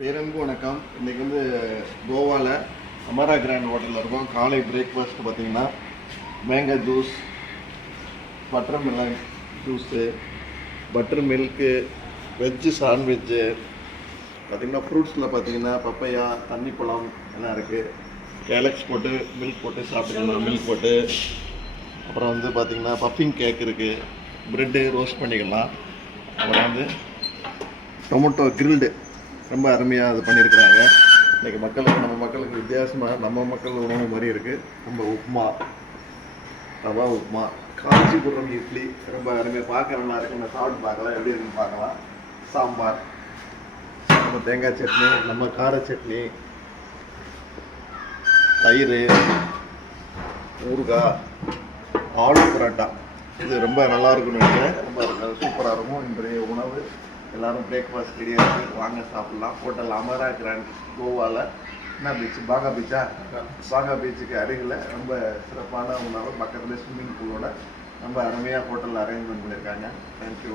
பேரன்பு வணக்கம். இன்றைக்கி வந்து கோவாவில் அமரா கிராண்ட் ஹோட்டலில் இருக்கோம். காலை பிரேக்ஃபாஸ்ட் பார்த்திங்கன்னா mango juice, butter melon juice, butter milk, veg sandwich, பார்த்திங்கன்னா ஃப்ரூட்ஸில் பார்த்திங்கன்னா பப்பையா, தண்ணிப்பழம் எல்லாம் இருக்குது. கேலக்ஸ் போட்டு மில்க் போட்டு சாப்பிட்டுக்கலாம். மில்க் போட்டு அப்புறம் வந்து பார்த்திங்கன்னா பஃபிங் கேக் இருக்குது. ப்ரெட்டு ரோஸ்ட் பண்ணிக்கலாம். அப்புறம் வந்து டொமேட்டோ கிரில்டு ரொம்ப அருமையாக அது பண்ணியிருக்கிறாங்க. இன்றைக்கி நம்ம மக்களுக்கு வித்தியாசமாக நம்ம மக்கள் உணவு மாதிரி இருக்குது. ரொம்ப உப்புமா, ரவா உப்புமா, காஞ்சிபுரம் இட்லி ரொம்ப அருமையாக பார்க்க நல்லா இருக்குது. நம்ம சாப்பிட்டு பார்க்கலாம், எப்படி இருக்குன்னு பார்க்கலாம். சாம்பார், நம்ம தேங்காய் சட்னி, நம்ம கார சட்னி, தயிர், ஊறுகாய், ஆலு பரோட்டா, இது ரொம்ப நல்லா இருக்குன்னு நினைக்கிறேன். ரொம்ப சூப்பராக இருக்கும் இன்றைய உணவு. எல்லோரும் பிரேக்ஃபாஸ்ட் ரெடியாக இருக்குது, வாங்க சாப்பிட்லாம். ஹோட்டல் அமரா கிராண்ட் கோவாவில் என்ன பீச், பாகா பீச்சா, பாகா பீச்சுக்கு அருகில் ரொம்ப சிறப்பான உணவு. பக்கத்தில் ஸ்விம்மிங் பூலோட ரொம்ப அருமையாக ஹோட்டலில் அரேஞ்ச்மெண்ட் பண்ணியிருக்காங்க. தேங்க்யூ.